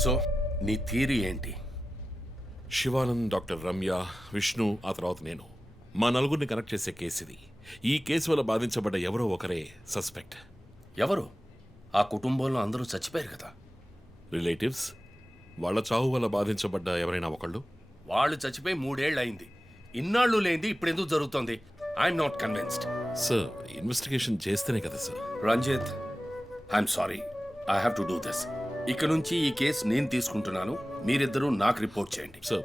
So నీ theory ఏంటి? Shivanand, doctor Ramya, Vishnu, ఆ తర్వాత నేను, మా నలుగురిని కనెక్ట్ చేసే కేసు ఇది. ఈ కేసు వల్ల బాధించబడ్డ ఎవరో ఒకరే సస్పెక్ట్. ఎవరు? ఆ కుటుంబంలో అందరూ చచ్చిపోయారు కదా. రిలేటివ్స్. వాళ్ళ చావు వల్ల బాధించబడ్డ ఎవరైనా ఒకళ్ళు. వాళ్ళు చచ్చిపోయి 3 ఏళ్ళు అయింది. ఇన్నాళ్ళు లేనిది ఇప్పుడు ఎందుకు జరుగుతోంది? I'm not convinced. Sir, investigation చేస్తేనే కదా sir. Ranjit, I'm sorry, I have to do this. ఇక నుంచి ఈ కేసు నేను తీసుకుంటున్నాను. మీరిద్దరూ నాకు రిపోర్ట్ చేయండి. Sir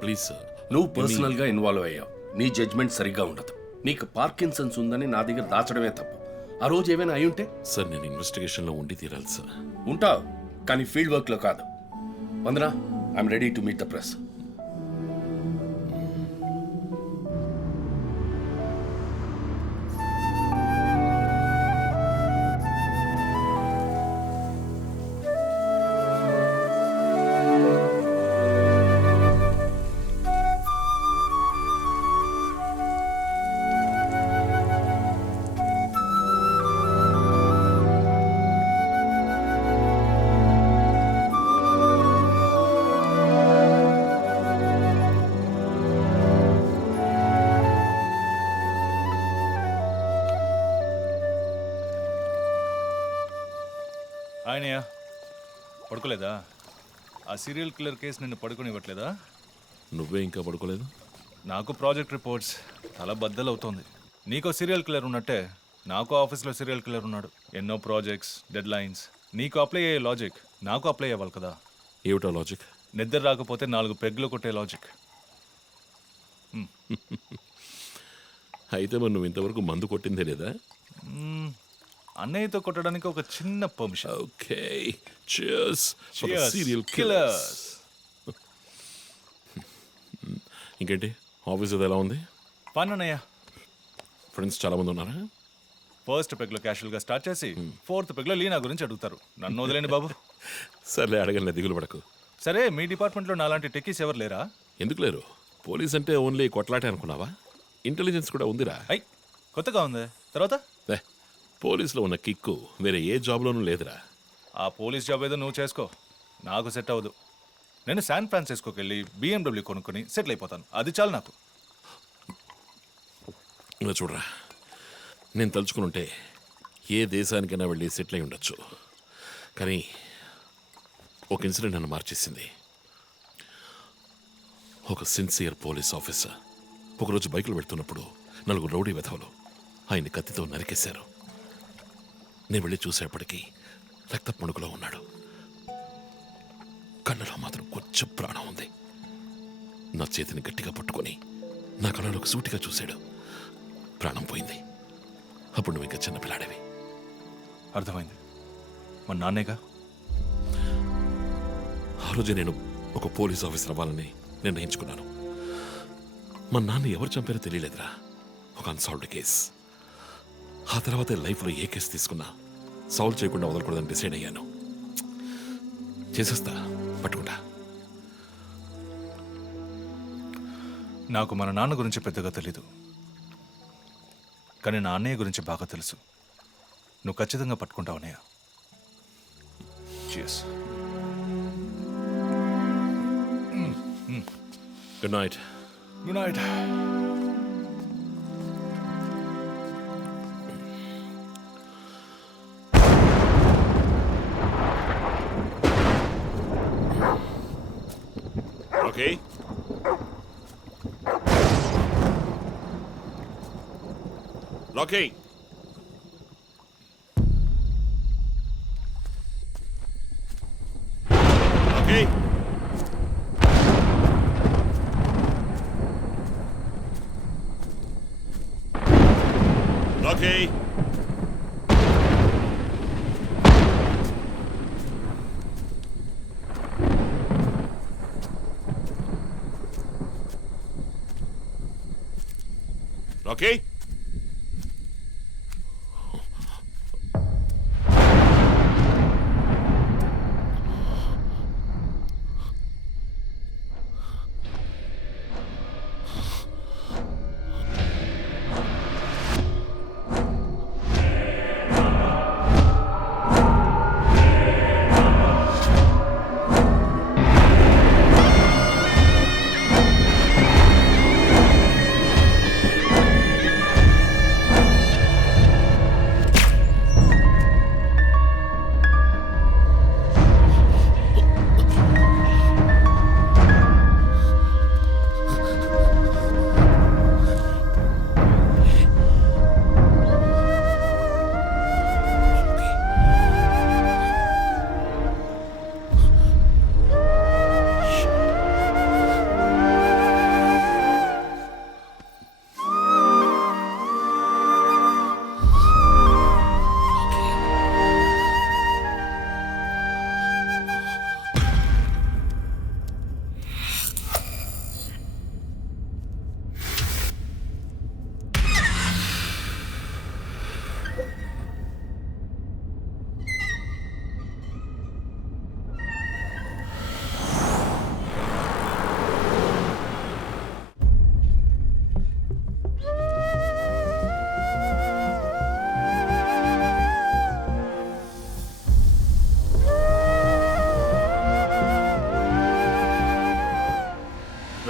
please sir. నువ్వు పర్సనల్ గా ఇన్వాల్వ్ అయ్యావు. నీ జడ్జ్మెంట్ సరిగ్గా ఉండదు. నీకు పార్కిన్సన్స్ ఉందని నా దగ్గర దాచడమే తప్పు. ఆ రోజు ఏమైనా అయి ఉంటే? సార్, నేను ఇన్వెస్టిగేషన్ లో ఉండి తీరాలి సార్. ఉంటావు, కానీ ఫీల్డ్ వర్క్ లో కాదు. Vandana, I'm ready to meet the press. ఆయనయ్య పడుకోలేదా? ఆ సీరియల్ కిల్లర్ కేసు నిన్ను పడుకోనివ్వట్లేదా? నువ్వే ఇంకా పడుకోలేదు? నాకు ప్రాజెక్ట్ రిపోర్ట్స్ చాలా బద్దలవుతోంది. నీకో సీరియల్ కిల్లర్ ఉన్నట్టే నాకు ఆఫీస్లో సీరియల్ కిల్లర్ ఉన్నాడు. ఎన్నో ప్రాజెక్ట్స్, డెడ్ లైన్స్. నీకు అప్లై అయ్యే లాజిక్ నాకు అప్లై అవ్వాలి కదా. ఏమిటో లాజిక్? నిద్ర రాకపోతే 4 పెగ్గులు కొట్టే లాజిక్. అయితే మరి నువ్వు ఇంతవరకు మందు కొట్టిందే లేదా? అన్నయ్యతో కొట్టడానికి ఒక చిన్న permission. Okay, cheers for the Cheers, serial killers. killers. ఇంకేంటి, ఆఫీస్ అది ఎలా ఉంది? ఫన్ అన్నయ్య. ఫ్రెండ్స్ చాలా మంది ఉన్నారా? ఫస్ట్ పెగ్లో క్యాషువల్గా స్టార్ట్ చేసి 4th పెగ్లో లీనా గురించి అడుగుతారు. నన్ను వదిలేండి బాబు. సర్లే, అడగలే, దిగులు పడకు. సరే, మీ డిపార్ట్మెంట్లో నాలాంటి టెక్కీస్ ఎవరు లేరా? ఎందుకు లేరు? పోలీస్ అంటే ఓన్లీ కొట్లాటే అనుకున్నావా? ఇంటెలిజెన్స్ కూడా ఉందిరా. అయ్, కొత్తగా ఉంది. తర్వాత పోలీసులో ఉన్న కిక్కు వేరే ఏ జాబ్లోనూ లేదురా. ఆ పోలీస్ జాబ్ ఏదో నువ్వు చేసుకో, నాకు సెట్ అవ్వదు. నేను శాన్ ఫ్రాన్సిస్కోకి వెళ్ళి BMW కొనుక్కొని సెటిల్ అయిపోతాను. అది చాలు నాకు. ఇలా చూడరా, నేను తలుచుకుని ఉంటే ఏ దేశానికైనా వెళ్ళి సెటిల్ అయి ఉండొచ్చు. కానీ ఒక ఇన్సిడెంట్ నన్ను మార్చేసింది. ఒక సిన్సియర్ పోలీస్ ఆఫీసర్ ఒకరోజు బైకులు పెడుతున్నప్పుడు 4 రౌడీ వెధవలు ఆయన్ని కత్తితో నరికేశారు. నేను వెళ్ళి చూసేప్పటికీ రక్త పణుకులో ఉన్నాడు. కళ్ళలో మాత్రం కొంచెం ప్రాణం ఉంది. నా చేతిని గట్టిగా పట్టుకొని నా కళ్ళలోకి సూటిగా చూశాడు. ప్రాణం పోయింది. అప్పుడు నువ్వు ఇంకా చిన్నపిల్లాడేవి. అర్థమైంది. మా నాన్నేగా. ఆ రోజే నేను ఒక పోలీస్ ఆఫీసర్ అవ్వాలని నిర్ణయించుకున్నాను. మా నాన్న ఎవరు చంపారో తెలియలేదురా. ఒక అన్సాల్వ్డ్ కేస్. ఆ తర్వాత లైఫ్లో ఏ కేసు తీసుకున్నా సాల్వ్ చేయకుండా వదలకూడదని డిసైడ్ అయ్యాను. చేసేస్తా, పట్టుకుంటా. నాకు మన నాన్న గురించి పెద్దగా తెలీదు, కానీ నా అన్నయ్య గురించి బాగా తెలుసు. నువ్వు ఖచ్చితంగా పట్టుకుంటావు అన్నయ్య. Cheers. Good night. Good night. Okay. Locky. Okay. Locky. Okay?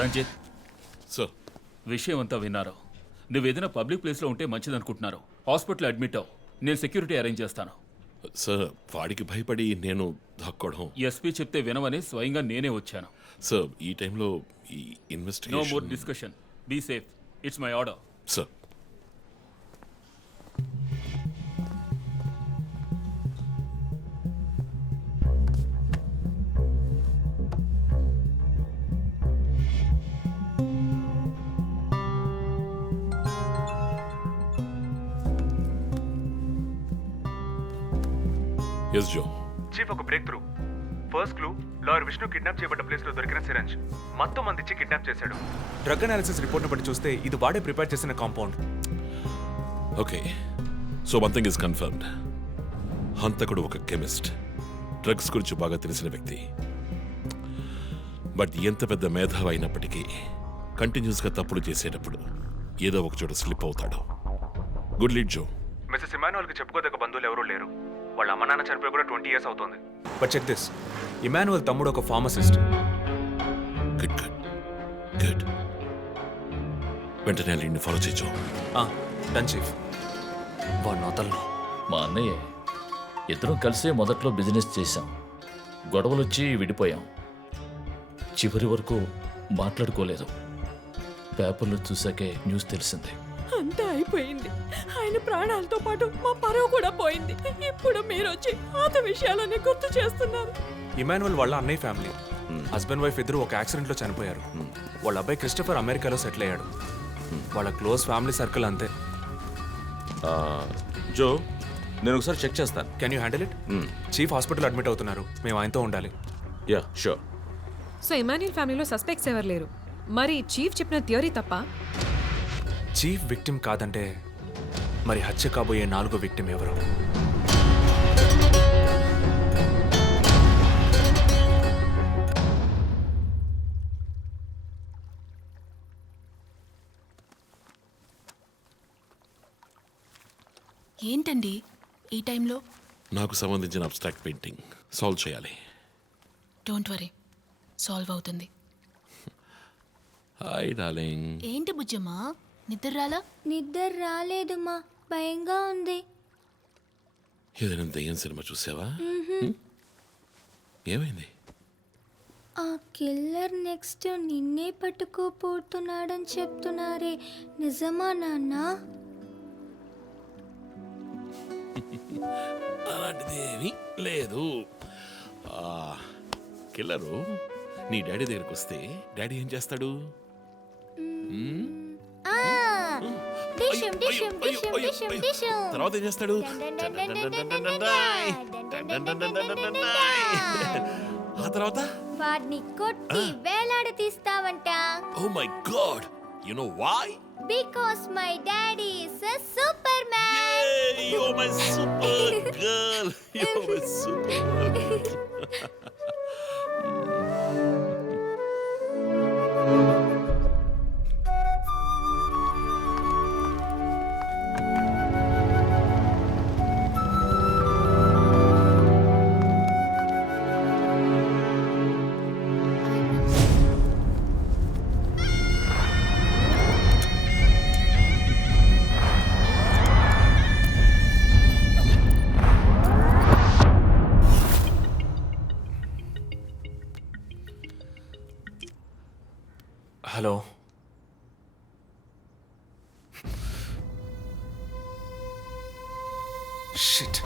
Ranjit, sir విషయం అంతా విన్నారు. నువ్వేదైనా పబ్లిక్ ప్లేస్లో ఉంటే మంచిదనుకుంటున్నారు. హాస్పిటల్ అడ్మిట్ అవ్వు, నేను సెక్యూరిటీ అరేంజ్ చేస్తాను. సార్ వాడికి భయపడి నేను దాక్కోవడం. ఎస్పీ చెప్తే వినవని స్వయంగా నేనే వచ్చాను. సార్ ఈ టైంలో ఈ no more investigation. Discussion. Be safe. It's my order. Sir yes Jo. Chief, ఒక breakthrough. First clue, lawyer Vishnu kidnap చేయబడ్డ ప్లేస్ లో దొరికిన సిరంజ్ మొత్తం మంది ఇచ్చి కిడ్నాప్ చేశాడు. డ్రగ్ అనాలిసిస్ రిపోర్ట్ బట్టి చూస్తే ఇది వాడే ప్రిపేర్ చేసిన compound. Okay, so one thing is confirmed. హంతకుడు ఒక కెమిస్ట్, డ్రగ్స్ గురించి బాగా తెలిసిన వ్యక్తి. బట్ ఎంత పెద్ద మేధావి అయినప్పటికీ కంటిన్యూస్గా తప్పులు చేసేటప్పుడు ఏదో ఒక చోట స్లిప్ అవుతాడు. గుడ్ లీడ్ జో. మిస్సెస్ ఇమానువల్కి చెప్పుకోదగ్గ బంధువులు ఎవరూ లేరు. వాళ్ళ అమ్మ నాన్న చనిపోయి కూడా 20 years అవుతుంది. బట్ చెక్ దిస్, ఇమానువల్ తమ్ముడు ఒక ఫార్మసిస్ట్. Good good good. వెంటనే లీడ్ని ఫాలో చేయొచ్చు. Done chief. వాడు నోతల్లో మా అన్నయ్య ఇద్దరం కలిసే మొదట్లో బిజినెస్ చేశాం. గొడవలొచ్చి విడిపోయాం. చివరి వరకు మాట్లాడుకోలేదు. పేపర్లో చూసాకే న్యూస్ తెలిసింది. అంతా అయిపోయింది. ఆయన ప్రాణాలతో పాటు మా పరువు కూడా పోయింది. ఇప్పుడు మీరు వచ్చి పాత విషయాలన్నీ గుర్తు చేస్తున్నారు. ఇమానువల్ వాళ్ళ అన్నయ్య ఫ్యామిలీ, హస్బెండ్ వైఫ్ ఇద్దరు ఒక యాక్సిడెంట్ లో చనిపోయారు. వాళ్ళ అబ్బాయి క్రిస్టఫర్ అమెరికాలో సెటిల్ అయ్యాడు. వాళ్ళ క్లోజ్ ఫ్యామిలీ సర్కిల్ అంతే. జో, నేను ఒకసారి చెక్ చేస్తాను. Can you handle it? Chief hospital admit అవుతున్నారు, మేము ఆయనతో ఉండాలి. Yeah sure. సో ఇమాన్యుల్ ఫ్యామిలీలో సస్పెక్ట్స్ ఎవరు లేరు. మరి చీఫ్ చెప్పిన థియరీ తప్ప? చీఫ్ విక్టిమ్ కాదంటే మరి హత్య కాబోయే 4వ విక్టిమ్ ఎవరు? ఏంటండి ఈ టైంలో? నాకు సంబంధించిన అబ్స్ట్రాక్ట్ పెయింటింగ్ సాల్వ్ చేయాలి. డోంట్ వరీ, సాల్వ్ అవుతుంది. Hi darling. ఏంటి బుజ్జమ్మా, నిద్ర రాలా? నిద్ర రాలేదు మా, భయంగా ఉంది. ఏదైనా దయ్యం సినిమా చూసావా? ఏమైంది? ఆ కిల్లర్ నెక్స్ట్ నిన్నే పట్టుకోపోతున్నాడని చెప్తున్నారే, నిజమా నాన్న? అలాంటిదేమీ లేదు. కిల్లరు నీ డాడీ దగ్గరికి వస్తే డాడీ ఏం చేస్తాడు? డిషం డిషం డిషం డిషం డిషం. తర్వాత ఏం చేస్తాడు? ఆ తర్వాత వాడిని కొట్టి వేలాడ తీస్తావంట. Oh my god, you know why? Because my daddy is a superman. You're my super girl. You're my super girl. Hello, shit.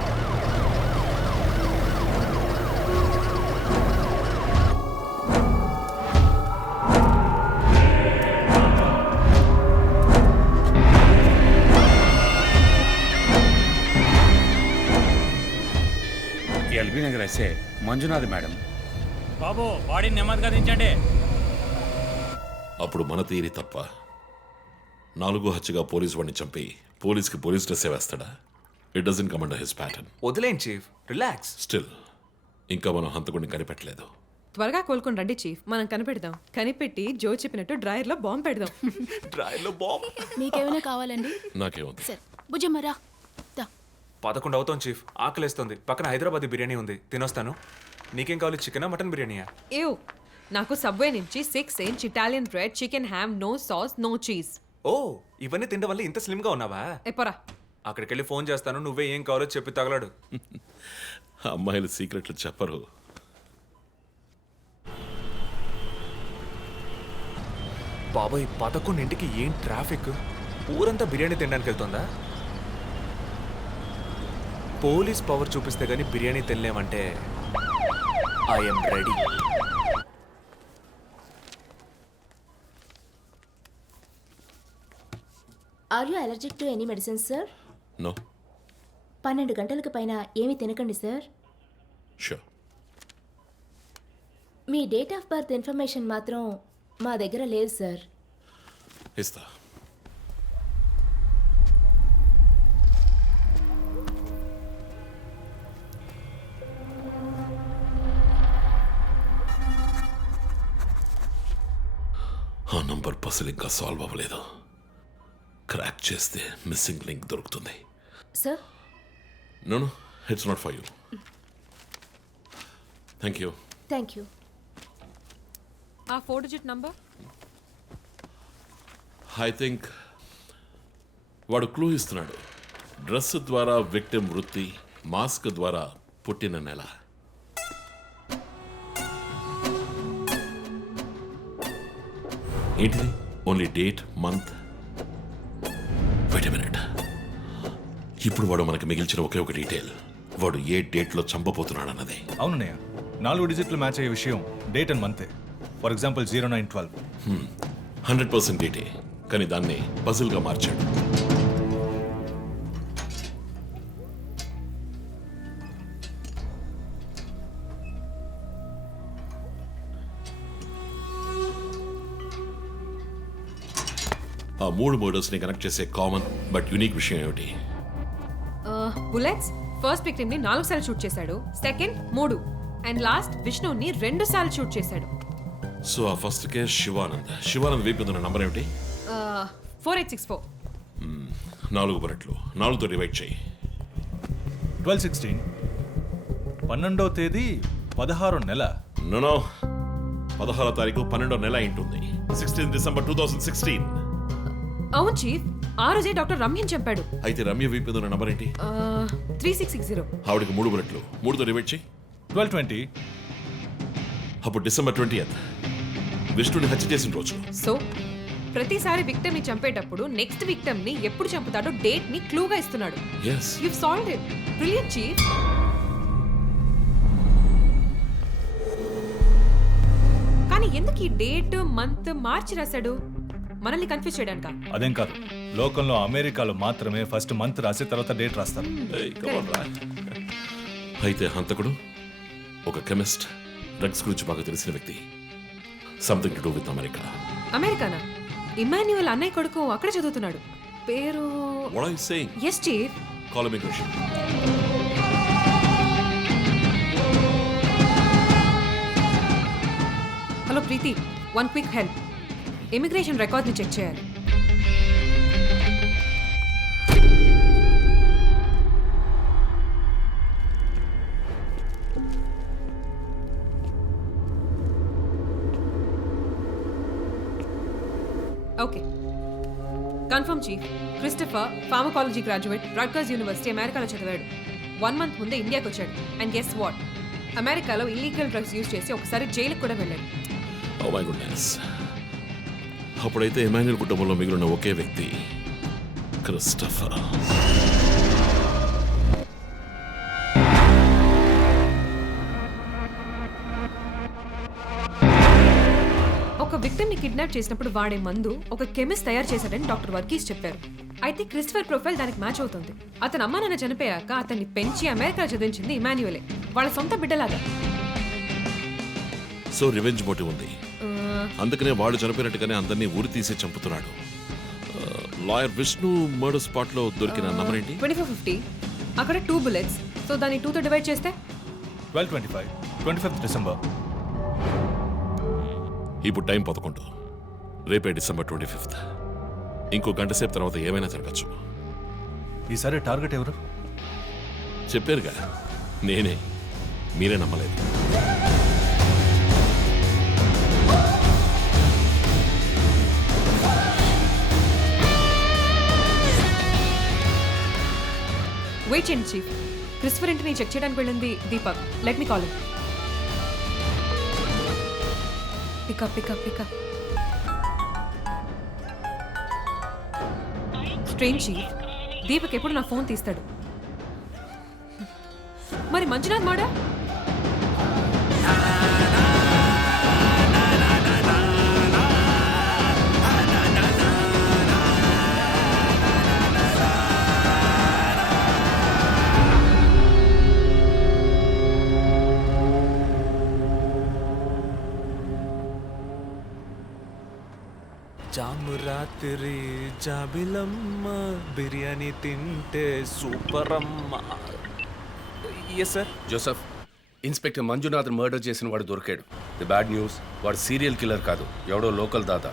LB Nagar SA Manjunath madam. బాబు, బాడీని నెమ్మదిగా దించండి. అప్పుడు మన తీరి తప్ప 4 హత్యగా పోలీసు వాడిని చంపి పోలీస్కి పోలీస్ డ్రెస్ వేస్తాడా? It doesn't come under his pattern. వదిలేండి చీఫ్, రిలాక్స్. స్టిల్ ఇంకా మనం హంతకుడిని కనిపెట్టలేదు. త్వరగా కోలుకొని రండి చీఫ్, మనం కనిపెడదాం. కనిపెట్టి జో చెప్పినట్టు డ్రాయర్లో బాంబు పెడదాం. డ్రాయర్లో బాంబ్? మీకేమైనా కావాలండి? నాకేముంది? సరే బుజ్జమ్మ రా. 11 అవుతాం చీఫ్, ఆకలేస్తుంది. పక్కన హైదరాబాదీ బిర్యానీ ఉంది, తినొస్తాను. నీకేం కావాలి, చికెనా మటన్ బిర్యానీయా? ఏవ్, నాకు సబ్వే నుంచి 6-inch Italian bread, chicken ham, no sauce, no cheese. ఓ ఇవన్నీ తినడం వల్ల ఇంత స్లిమ్గా ఉన్నావా? ఎప్పరా అక్కడికి వెళ్ళి ఫోన్ చేస్తాను, నువ్వే ఏం కావాలో చెప్పి తగలడు. అమ్మాయిలు సీక్రెట్లు చెప్పరు. బాబాయ్ 11ంటికి ఏం ట్రాఫిక్! ఊరంతా బిర్యానీ తినడానికి వెళ్తుందా? పోలీస్ పవర్ చూపిస్తే గానీ బిర్యానీ తినలేమంటే I'm ready. Are you allergic to any medicines sir? No. 12 గంటలకు పైన ఏమీ తినకండి సార్. షూర్. మీ డేట్ ఆఫ్ బర్త్ ఇన్ఫర్మేషన్ మాత్రం మా దగ్గర లేదు సార్. ఇస్తా. ఆ నంబర్ పసిల్ ఇంకా సాల్వ్ అవ్వలేదు. క్రాక్ చేస్తే మిస్సింగ్ లింక్ దొరుకుతుంది. Sir no no, it's not for you. Thank you. Thank you. ఆ 4-digit నంబర్. ఐ థింక్ వాడు క్లూ ఇస్తున్నాడు. డ్రెస్ ద్వారా విక్టిమ్ వృత్తి, మాస్క్ ద్వారా పుట్టిన నెల. ఏంటిది? Only date, month. Wait a minute. ఇప్పుడు వాడు మనకి మిగిల్చిన ఒకే ఒక డీటెయిల్, వాడు ఏ డేట్లో చంపబోతున్నాడు అన్నది. అవునన్నయ్య, 4 డిజిట్లు మ్యాచ్ అయ్యే విషయం డేట్ అండ్ మంతే. For example 0912. 100% డేటే, కానీ దాన్ని పజిల్గా మార్చాడు. ఆ 3 మర్డర్స్ని కనెక్ట్ చేసే కామన్ బట్ యూనిక్ విషయం ఏమిటి? బుల్లెట్స్ ఫస్ట్ విక్టిమ్ ని 4 సార్లు షూట్ చేశాడు, సెకండ్ 3, అండ్ లాస్ట్ విష్ణుని 2 సార్లు షూట్ చేశాడు. సో ఆ ఫస్ట్ కేస్ శివానంద్ వీపు ఉన్న నంబర్ ఏమిటి? 4864. 4 బుల్లెట్లు, 4తో డివైడ్ చేయి. 12-16. 12వ తేదీ 16వ నెల. నో 16వ తారీఖు 12వ నెల ఉంటుంది. 16 డిసెంబర్ 2016. అవును చీఫ్, ఆ రోజే డాక్టర్ రమ్యని చంపాడు. అయితే రమ్య వీపు ఉన్న నంబర్ ఏంటి? 3660. ఆవిడకి 3 బుల్లెట్లు, 3తో డివైడ్ చేయి. 1220. అప్పుడు డిసెంబర్ 20th విష్ణుని హత్య చేసిన రోజు. సో ప్రతిసారి విక్టిమ్ ని చంపేటప్పుడు నెక్స్ట్ విక్టిమ్ ని ఎప్పుడు చంపుతాడో డేట్ ని క్లూగా ఇస్తున్నాడు. yes You've solved it. Brilliant, chief. కానీ ఎందుకు ఈ డేట్ మంత్ మార్చి రాశాడు? మనల్ని కన్ఫ్యూజ్ చేయడానికా? అదేం కాదు, లోకంలో అమెరికాలో మాత్రమే ఫస్ట్ మంత్ రాసి తర్వాత డేట్ రాస్తారు. Hey, come on, Raj. అయితే హంతకుడు ఒక కెమిస్ట్, డ్రగ్స్ గురించి బాగా తెలిసిన వ్యక్తి. Something to do with America. అమెరికానా? ఇమాన్యుయల్ అన్నయ్య కొడుకు అక్కడ చదువుతున్నాడు. పేరు What are you saying? Yes, chief. Call immigration. Hello Preethi, one quick help. Immigration record ని చెక్ చేయాలి. Okay, confirm chief. Christopher pharmacology graduate, Rutgers University, అమెరికాలో చదివాడు. 1 month ముందే ఇండియాకి వచ్చాడు. అండ్ గెస్ వాట్, అమెరికాలో ఇల్లీగల్ డ్రగ్స్ యూజ్ చేసి ఒకసారి జైలుకి కూడా వెళ్ళాడు. Oh my goodness. అప్పుడైతే ఎమాన్యుయల్ కుటుంబంలో మిగిలిన ఒకే వ్యక్తి క్రిస్టఫర్. ఒక విక్టిమ్ ని కిడ్నాప్ చేసినప్పుడు వాడే మందు ఒక కెమిస్ట్ తయారు చేశాడని డాక్టర్ వర్గీస్ చెప్పారు. అయితే క్రిస్టఫర్ ప్రొఫైల్ దానికి మ్యాచ్ అవుతుంది. అతని అమ్మ నాన్న చనిపోయాక అతన్ని పెంచి అమెరికా చదివించింది ఇమాన్యుయలే, వాళ్ళ సొంత బిడ్డలాగా. సో రివెంజ్ మోటివ్ ఉంది, అందుకనే వాడు చనిపోయినట్టుగానే అందరినీ ఊరి తీసి చంపుతున్నాడు. లాయర్ విష్ణు మర్డర్ స్పాట్ లో దొరికిన నంబర్ ఏంటి? 2450. అక్కడ 2 bullets. సో దాన్ని 2తో డివైడ్ చేస్తే 1225. 25th December. ఇప్పుడు టైం 11. రేపే డిసెంబర్ 25th. ఇంకో గంట సేపు తర్వాత ఏమైనా జరగచ్చు. ఈసారి టార్గెట్ ఎవరు? చెప్పారుగా, నేనే. మీరే నమ్మలేదు. వెయిట్ చేయండి చీఫ్. క్రిస్టఫర్ ఇంటిని చెక్ చేయడానికి వెళ్ళింది Deepak. Let me call. Pick up pick up pick up. Strange chief, Deepak ఎప్పుడు నా ఫోన్ తీస్తాడు. మరి మంజునాథ్ మాడా? జాము రాత్రి జాబిలమ్మ బిర్యానీ తింటే సూపర్ అమ్మ. Yes sir. Joseph, inspector Manjunath murder చేసిన వాడు దొరికాడు. ది బ్యాడ్ న్యూస్, వాడు సీరియల్ కిల్లర్ కాదు, ఎవడో లోకల్ దాత.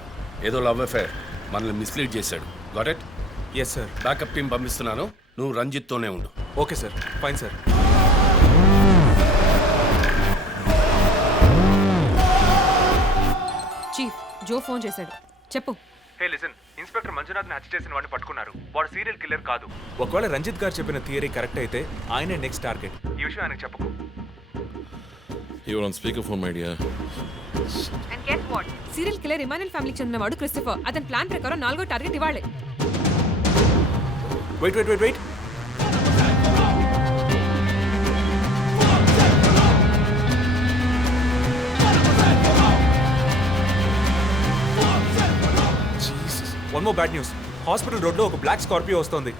ఏదో లవ్ అఫైర్, మనల్ని మిస్లీడ్ చేశాడు. Got it? Yes sir. Backup team పంపిస్తున్నాను, నువ్వు రంజిత్తోనే ఉండు. Okay sir, fine sir. Chief, Jo phone చేశాడు. చెప్పు. హే లిసన్, ఇన్స్పెక్టర్ మంజునాథ్ని హత్య చేసిన వాడిని పట్టుకున్నారు. వాడు సీరియల్ కిల్లర్ కాదు. ఒకవేళ రంజిత్ గారు చెప్పిన థియరీ కరెక్ట్ అయితే ఆయనే నెక్స్ట్ టార్గెట్. ఈ విషయం ఆయనకు చెప్పకు. Your on speaker phone my dear. And guess what? Serial killer Emmanuel ఫ్యామిలీకి చెందినవాడు క్రిస్టఫర్. అతని ప్లాన్ ప్రకారం 4వ టార్గెట్ ఇవాళే. Wait wait wait wait. One more bad news. Hospital రోడ్లో ఒక బ్లాక్ స్కార్పియో వస్తుంది.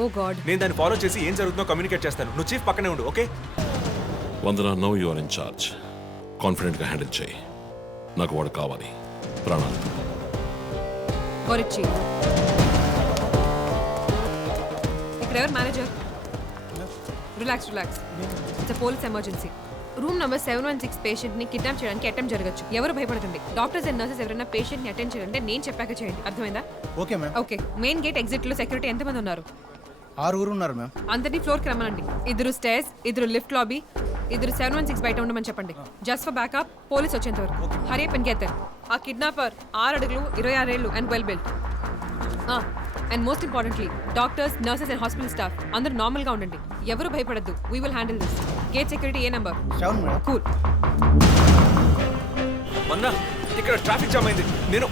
Oh God. నేను దాన్ని ఫాలో చేసి ఏం జరుగుతుందో కమ్యూనికేట్ చేస్తాను. నువ్వు చీఫ్ పక్కనే ఉండు, okay? Vandana, no you are in charge. కాన్ఫిడెంట్గా హ్యాండిల్ చేయి. నాకు వాడు కావాలి, ప్రాణాలు. చీఫ్, ఇక్కడ ఎవరు manager? Relax relax. It's police emergency. Room number 716 patient ని కిడ్నాప్ చేయడానికి అటెంప్ట్ జరగచ్చు. ఎవరు భయపడకండి. డాక్టర్స్ అండ్ నర్సెస్ ఎవరైనా పేషెంట్ ని అటెండ్ చేయాలంటే నేను చెప్పాక చేయండి. అర్థమైందా? Okay ma'am. Okay. Main gate exit లో సెక్యూరిటీ ఎంతమంది ఉన్నారు? 6 ఉన్నారు మ్యామ్. అందరినీ ఫ్లోర్ కి రమ్మనండి. 2 స్టేర్స్, 2 లిఫ్ట్ లాబీ, 2 716 బయట ఉండమని చెప్పండి. జస్ట్ ఫర్ బ్యాకప్, పోలీస్ వచ్చేంత వరకు. Hari up and get there. ఆ కిడ్నాపర్ 6 అడుగులు 26 ఏళ్ళు and well built. And most importantly doctors, nurses and hospital staff అందరూ నార్మల్ గా ఉండండి. ఎవరు భయపడద్దు. We will handle this. Gate security ఏ నెంబర్? 7 మేడం. కూల్. మొన్న ఇక్కడ ట్రాఫిక్ జామ్ అయింది. నేను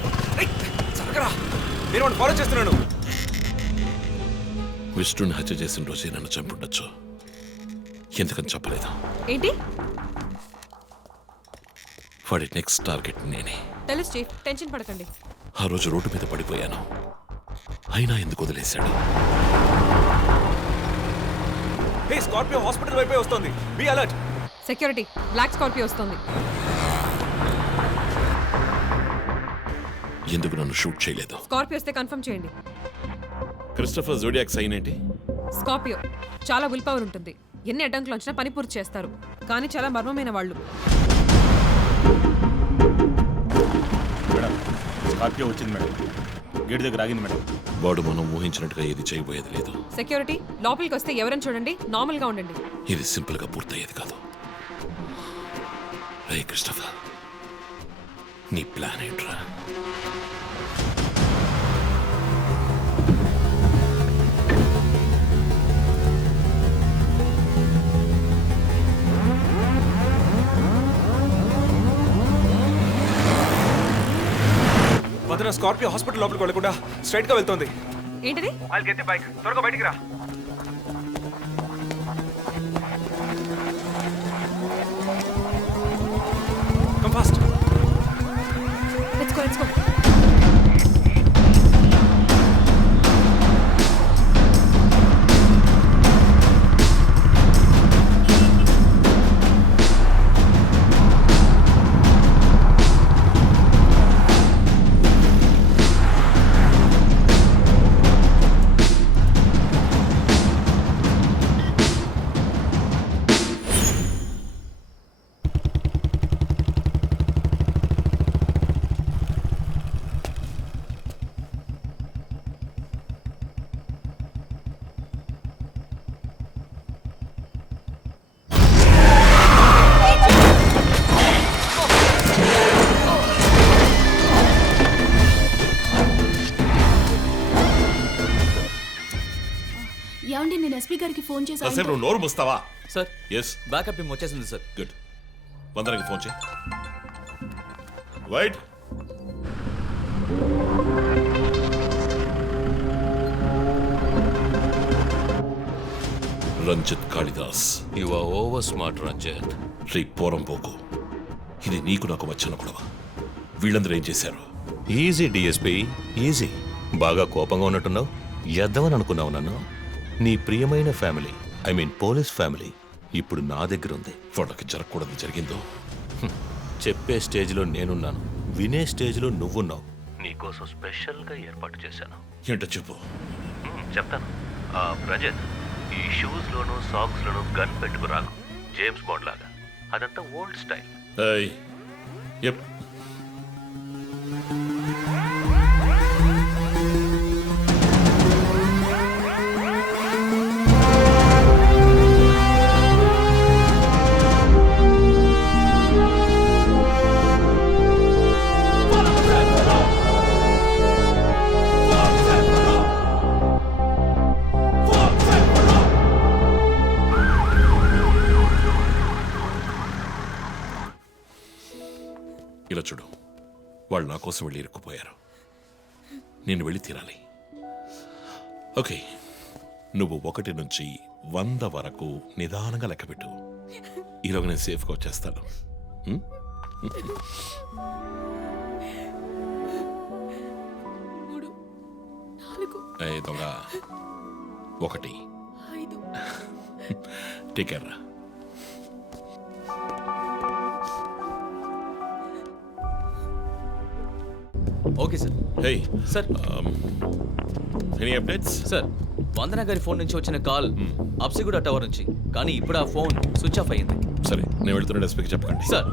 జరగరా, నేను వాడిని ఫాలో చేస్తున్నాను. విష్ణుని హత్య చేసిన రోజే నన్ను చంపుండొచ్చు. ఎందుకని చెప్పలేదు? ఏంటి? వాడి నెక్స్ట్ టార్గెట్ నేనే. తెలుసు చీఫ్, టెన్షన్ పడకండి. ఆ రోజు రోడ్డు మీద పడిపోయాను, అయినా ఎందుకు వదిలేశాడు? హే, స్కార్పియో హాస్పిటల్ వైపే వస్తుంది. Be alert. Security, black Scorpio వస్తుంది. ఎందుకు నన్ను షూట్ చేయలేదు? స్కార్పియో వస్తే కన్ఫర్మ్ చేయండి. క్రిస్టఫర్ జోడియాక్ సైన్ ఏంటి? స్కార్పియో చాలా విల్ పవర్ ఉంటుంది. ఎన్ని అడ్డంకులు వచ్చినా పని పూర్తి చేస్తారు. కానీ చాలా మర్మమైన వాళ్ళు. మేడం, స్కార్పియో వచ్చింది మేడం. గేట్ దగ్గర ఆగింది మేడం. వాడు మనం ఊహించినట్టుగా ఏది చేయబోయేది లేదు. సెక్యూరిటీ, లోపలికి వస్తే ఎవరైనా చూడండి, నార్మల్ గా ఉండండి. ఇది సింపుల్ గా పూర్తయ్యేది కాదు. రే క్రిస్టఫర్, నీ ప్లాన్ ఏంట్రా? వదన, స్కార్పియో హాస్పిటల్ లోపలికి వెళ్ళకుండా స్ట్రైట్ గా వెళ్తోంది. ఏంటిది? I'll get the bike. త్వరగా బయటికి రా. Come fast. Let's go, let's go. ఎస్పీ గారికి ఫోన్ చేసి కాసేపు నువ్వు నోరు మూస్తావా? సార్ ఎస్, బ్యాకప్ టీమ్ వచ్చేసింది సార్. గుడ్. వందనకి ఫోన్ చేయి. Wait, Ranjith Kalidas. You are over smart Ranjith. రీ పోరంపోకు, ఇది నీకు నాకు వచ్చిన గొడవ. వీళ్ళందరూ ఏం చేశారు? Easy DSP, easy. బాగా కోపంగా ఉన్నట్టున్నావు. ఎద్దవని అనుకున్నావు నన్ను. నీ ప్రియమైన family, I mean police family ఇప్పుడు నా దగ్గర ఉంది. వాళ్ళకి జరగకూడదు జరిగిందో. చెప్పే స్టేజ్లో నేనున్నాను, వినే స్టేజ్లో నువ్వున్నావు. నీకోసం స్పెషల్గా ఏర్పాటు చేశాను. ఏంటో చెప్పు. చెప్తాను. రజత్, ఈ షూస్లోను సాక్స్లోను గన్ పెట్టుకు రాకు, జేమ్స్ బాండ్ లాగా. అదంతా ఓల్డ్ స్టైల్. ఏయ్, ఎప్. ఇలా చూడు, వాళ్ళు నా కోసం వెళ్ళి ఇరుక్కుపోయారు. నేను వెళ్ళి తీరాలి. ఓకే, నువ్వు 1 నుంచి 100 వరకు నిదానంగా లెక్కపెట్టు. ఈలోగా నేను సేఫ్గా వచ్చేస్తాను. దొంగ 1 టేక్ కేర్ రా. Okay sir. Hey sir, any updates? Sir Vandana గారి ఫోన్ నుంచి వచ్చిన కాల్ అప్సిగూడ టవర్ నుంచి, కానీ ఇప్పుడు ఆ ఫోన్ స్విచ్ ఆఫ్ అయ్యింది. సరే, నేను వెళ్తున్న ఎస్పీకి చెప్పకండి. సార్,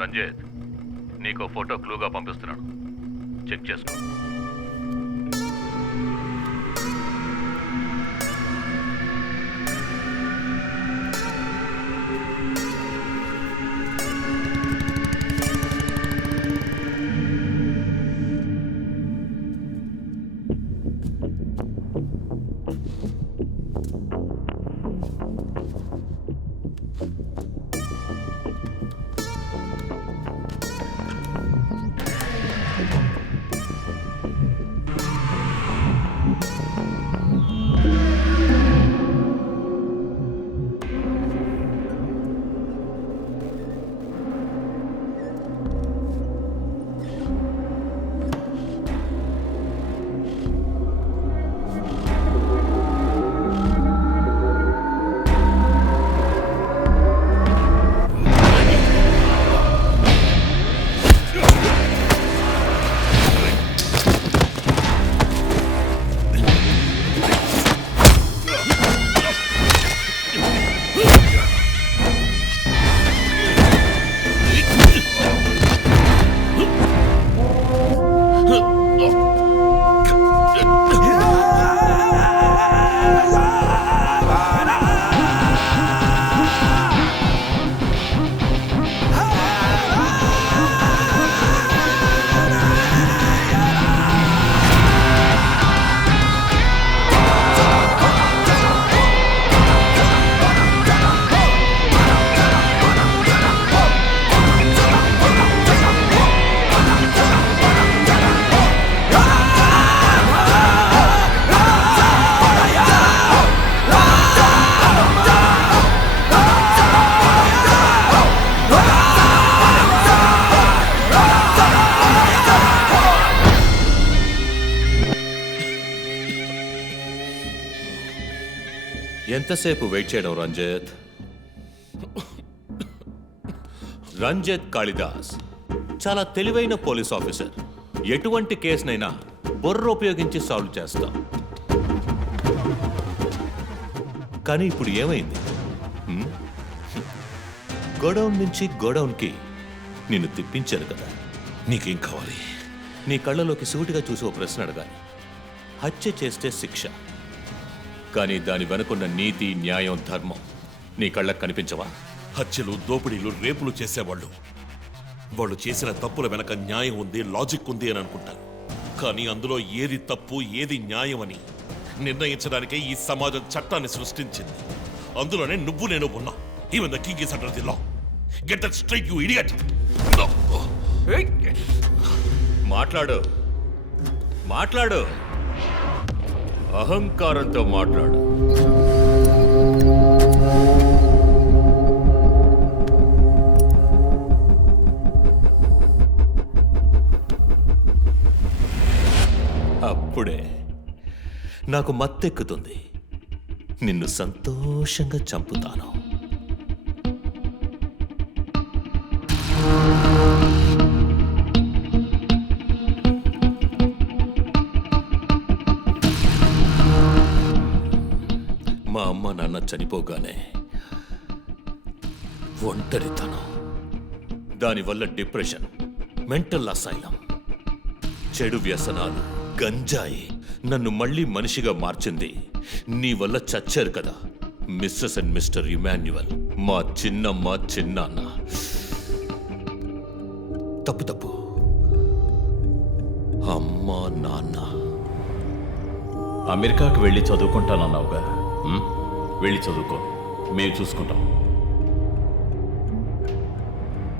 రంజిత్, నీకో ఫోటో క్లూగా పంపిస్తున్నాను, చెక్ చేసుకో. ఎంతసేపు వెయిట్ చేయడం రంజిత్? రంజిత్ కాళిదాస్ చాలా తెలివైన పోలీస్ ఆఫీసర్. ఎటువంటి కేసునైనా బుర్ర ఉపయోగించి సాల్వ్ చేస్తాం. కానీ ఇప్పుడు ఏమైంది? గోడౌన్ నుంచి గోడౌన్కి నిన్ను తిప్పించారు కదా. నీకేం కావాలి? నీ కళ్ళలోకి సూటిగా చూసి ఓ ప్రశ్న అడగాలి. హత్య చేస్తే శిక్ష, కానీ దాని వెనుకున్న నీతి, న్యాయం, ధర్మం నీ కళ్ళకు కనిపించవా? హత్యలు, దోపిడీలు, రేపులు చేసేవాళ్ళు వాళ్ళు చేసిన తప్పుల వెనక న్యాయం ఉంది, లాజిక్ ఉంది అని అనుకుంటారు. కానీ అందులో ఏది తప్పు, ఏది న్యాయం అని నిర్ణయించడానికే ఈ సమాజం చట్టాన్ని సృష్టించింది. అందులోనే నువ్వు నేను ఉన్నా. Even the king is under the law. Get that straight, you idiot. మాట్లాడు, మాట్లాడు, అహంకారంతో మాట్లాడు. అప్పుడే నాకు మత్తెక్కుతుంది. నిన్ను సంతోషంగా చంపుతాను. మా అమ్మ నాన్న చనిపోగానే ఒంటరితనం, దానివల్ల డిప్రెషన్, మెంటల్ అసైలం, చెడు వ్యసనాలు, గంజాయి నన్ను మళ్ళీ మనిషిగా మార్చింది. నీ వల్ల చచ్చారు కదా మిస్సెస్ అండ్ మిస్టర్ ఇమాన్యువల్, మా చిన్నమ్మ, చిన్నాన్న. తప్పు తప్పు, అమ్మ, నాన్న. అమెరికాకు వెళ్ళి చదువుకుంటానన్నావుగా, వెళ్ళి చదువుకో, మేము చూసుకుంటాం.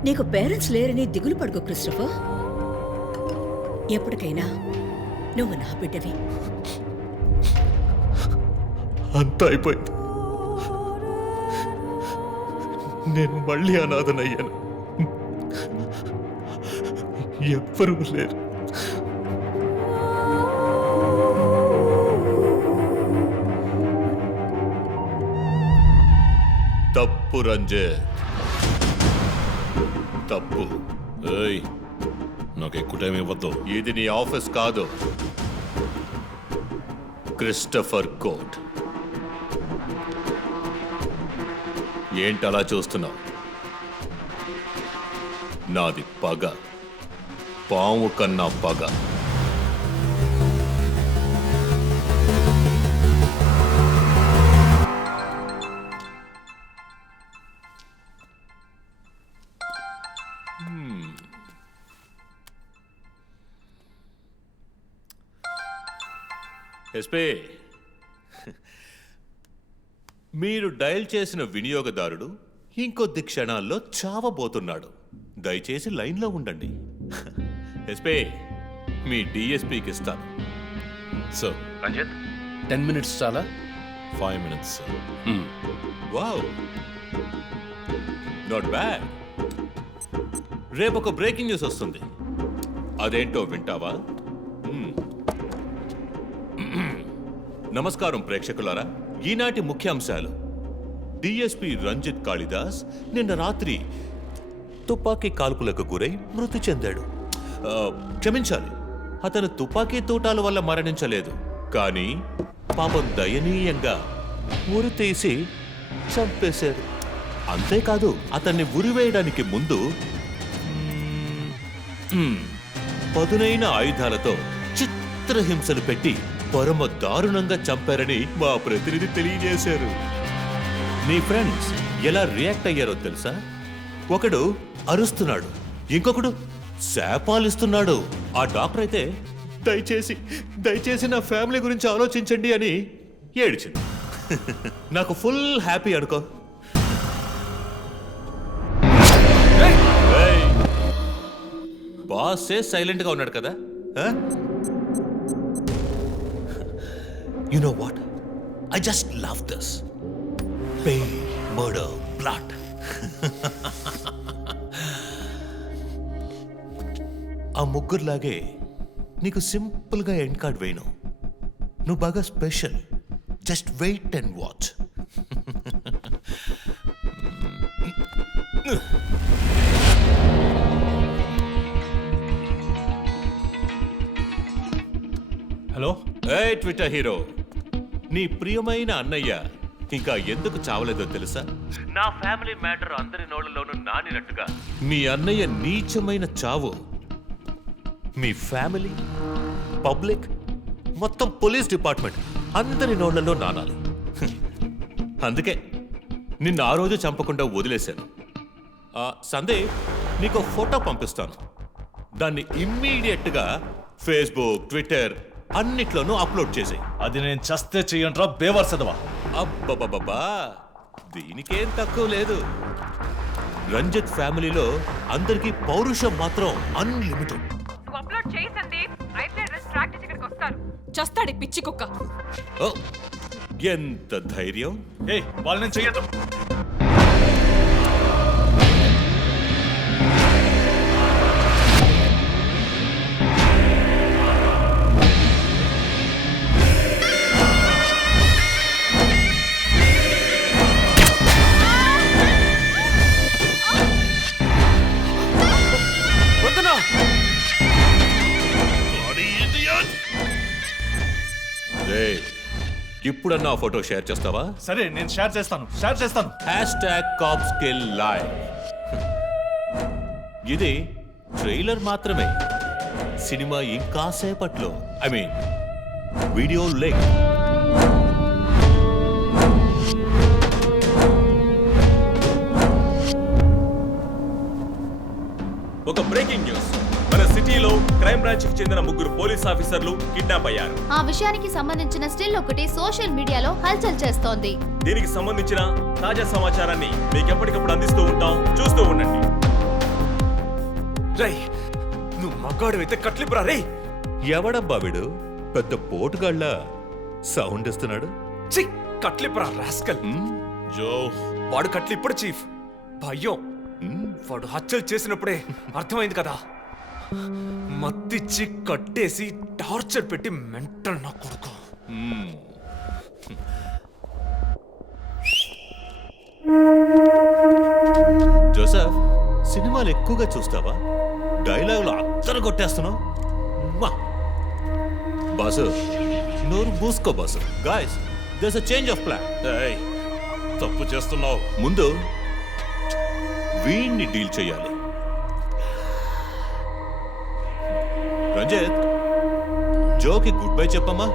నీకు పేరెంట్స్ లేరని దిగులు పడుకో క్రిస్టఫర్. ఎప్పటికైనా నువ్వు నా బిడ్డవి. అంతా అయిపోయింది. నేను మళ్ళీ అనాథనయ్యాను. ఎవ్వరూ లేరు. తప్పు రంజిత్, తప్పు. ఏయ్, నాకు ఎక్కువ టైం ఇవ్వద్దు. ఇది నీ ఆఫీస్ కాదు, క్రిస్టఫర్ కోర్ట్. ఏంటలా చూస్తున్నావు? నాది పగ, పాము కన్నా పగ. ఎస్పీ, మీరు డయల్ చేసిన వినియోగదారుడు ఇంకొద్ది క్షణాల్లో చావబోతున్నాడు. దయచేసి లైన్లో ఉండండి. ఎస్పీ, మీ డిఎస్పీకి ఇస్తాను. సార్, రంజిత్ 10 minutes చాలా? 5 minutes, sir. Wow, not bad. రేపు ఒక బ్రేకింగ్ న్యూస్ వస్తుంది. అదేంటో వింటావా? నమస్కారం ప్రేక్షకులారా. ఈనాటి ముఖ్యాంశాలు. డిఎస్పీ రంజిత్ కాళిదాస్ నిన్న రాత్రి తుపాకీ కాల్పులకు గురై మృతి చెందాడు. క్షమించాలి, అతను తుపాకీ తూటాల వల్ల మరణించలేదు, కానీ పాపం దయనీయంగా ఉరి తీసి చంపేశారు. అంతేకాదు, అతన్ని ఉరివేయడానికి ముందు పదునైన ఆయుధాలతో చిత్రహింసలు పెట్టి పరమ దారుణంగా చంపారని మా ప్రతినిధి తెలియజేశారు. నీ ఫ్రెండ్స్ ఎలా రియాక్ట్ అయ్యారో తెలుసా? ఒకడు అరుస్తున్నాడు, ఇంకొకడు శాపాలిస్తున్నాడు. ఆ డాక్టర్ అయితే దయచేసి నా ఫ్యామిలీ గురించి ఆలోచించండి అని ఏడిచింది. నాకు ఫుల్ హ్యాపీ అనుకో. బాసే సైలెంట్గా ఉన్నాడు కదా. You know what? I just love this. Pain, murder, blood. ఆ ముగ్గురులాగే నీకు సింపుల్గా ఎండ్ కార్డ్ వేయను. నువ్వు బాగా special. Just wait and watch. Hello. ఏ ట్విట్టర్ హీరో, నీ ప్రియమైన అన్నయ్య ఇంకా ఎందుకు చావలేదో తెలుసా? నా ఫ్యామిలీ మ్యాటర్ అందరి నోళ్లలోనూ నానినట్టుగా మీ అన్నయ్య నీచమైన చావు మీ ఫ్యామిలీ, పబ్లిక్, మొత్తం పోలీస్ డిపార్ట్మెంట్ అందరి నోళ్లలో నానాలి. అందుకే నిన్ను ఆ రోజు చంపకుండా వదిలేశాను. సందీప్, నీకు ఫోటో పంపిస్తాను. దాన్ని ఇమ్మీడియట్గా ఫేస్బుక్, ట్విట్టర్ అన్నిట్లోనూ అప్లోడ్ చేసేయి. అది నేను చస్తే చెయ్యంట్రా బేవర్సదవా. అబ్బబ్బబ్బా, దీనికేం తక్కువ లేదు. రంజిత్ ఫ్యామిలీలో అందరికీ పౌరుషం మాత్రం అన్లిమిటెడ్. నువ్వు అప్లోడ్ చేయి సందీప్. అయితే ట్రాక్ చేసి ఇక్కడికి వస్తారు. చస్తాడి పిచ్చి కుక్క. ఓ, ఎంత ధైర్యం! ఏ వాళ్ళు నేను చెయ్యదు. ఇప్పుడన్నా ఆ ఫోటో షేర్ చేస్తావా? సరే, నేను షేర్ చేస్తాను. #CopsKillLive. ఇది ట్రైలర్ మాత్రమే. సినిమా ఇంకా సేపట్లో, ఐ మీన్ వీడియో లింక్. ఒక బ్రేకింగ్ న్యూస్. మన సిటీలో క్రైమ్ బ్రాంచ్ కి చెందిన 3 పోలీస్ ఆఫీసర్లు కిడ్నాప్ అయ్యారు. ఆ విషయానికి సంబంధించిన స్టిల్ ఒకటి సోషల్ మీడియాలో హల్చల్ చేస్తోంది. దీనికి సంబంధించిన తాజా సమాచారాన్ని మీకు ఎప్పటికప్పుడు అందిస్తూ ఉంటాం, చూస్తూ ఉండండి. రై, నువ్వు మగాడు అయితే కట్లిపురా. రే, ఎవడబ్బా వీడు? పెద్ద పోటుగాళ్ళ సౌండ్ ఇస్తున్నాడు. చి, కట్లిపురా రాస్కల్. జో, వాడు కట్లిప్పుడు చీఫ్. భయం. వాడు హత్యలు చేసినప్పుడే అర్థమైంది కదా. మత్తిచ్చి కట్టేసి టార్చర్ పెట్టి మెంటల్ నా కొడుకు. జోసెఫ్, సినిమాలు ఎక్కువగా చూస్తావా? డైలాగులు అత్తరు కొట్టేస్తున్నావు. బాసు, నోరు మూసుకో boss. Guys, there's a change of plan. తప్పు చేస్తున్నావు. ముందు వీణ్ణి డీల్ చేయాలి. రంజిత్, జోకి గుడ్ బై చెప్పమ్మా.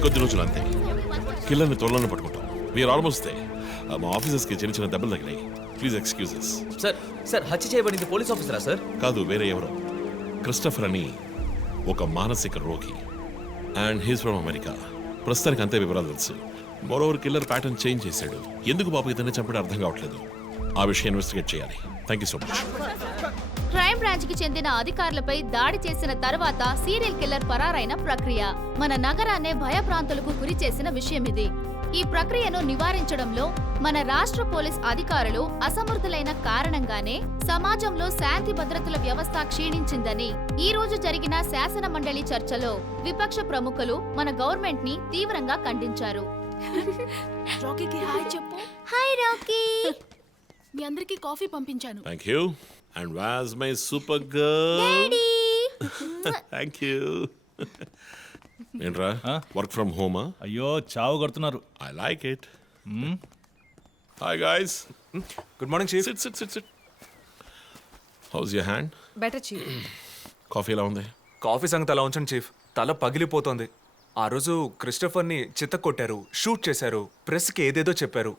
ఇంకొద్ది రోజులు అంతే కిల్లర్ని త్వరలోనే పట్టుకుంటాం వీఆర్ ఆల్మోస్ట్ దే మా ఆఫీసర్స్కి చిన్న చిన్న దెబ్బలు తగిలాయి ప్లీజ్ ఎక్స్క్యూజెస్. సార్ సార్ హత్య చేయబడింది పోలీస్ ఆఫీసరా సార్? కాదు, వేరే ఎవరో. క్రిస్టఫర్ అని ఒక మానసిక రోగి అండ్ హీస్ ఫ్రమ్ అమెరికా. ప్రస్తుతానికి అంతే వివరాలు తెలుసు. మరోవర్ కిల్లర్ ప్యాటర్న్ చేంజ్ చేశాడు. ఎందుకు బాబు ఇతన్ని చంపడం అర్థం కావట్లేదు. ఆ విషయం ఇన్వెస్టిగేట్ చేయాలి. Thank you so much. Crime branch కి చెందిన అధికారులపై దాడి చేసిన తర్వాత సీరియల్ కిల్లర్ పరారైన ప్రక్రియ మన నగరాన్నే భయభ్రాంతులకు గురి చేసిన విషయం ఇది. ఈ ప్రక్రియను నివారించడంలో మన రాష్ట్ర పోలీస్ అధికారులు అసమర్థులైన కారణంగానే సమాజంలో శాంతి భద్రతల వ్యవస్థ క్షీణించిందని ఈ రోజు జరిగిన శాసన మండలి చర్చలో విపక్ష ప్రముఖులు మన గవర్నమెంట్ ని తీవ్రంగా ఖండించారు. రాకీకి హాయ్ చెప్పు. Hi Rocky. మీ అందరికి కాఫీ పంపించాను. Thank you. And was my super girl. Daddy. Thank you. ఏంట్రా వర్క్ ఫ్రమ్ హోమా? అయ్యో చావు కొడుతున్నారు. I like it. Hi guys. Good morning chief. Sit sit sit sit. How's your hand? Better chief. Coffee ఎలా ఉంది? Coffee సంగతి అలా ఉంచండి చీఫ్. తల పగిలిపోతోంది. ఆ రోజు క్రిస్టఫర్ని చిత్త కొట్టారు, షూట్ చేశారు, ప్రెస్కి ఏదేదో చెప్పారు.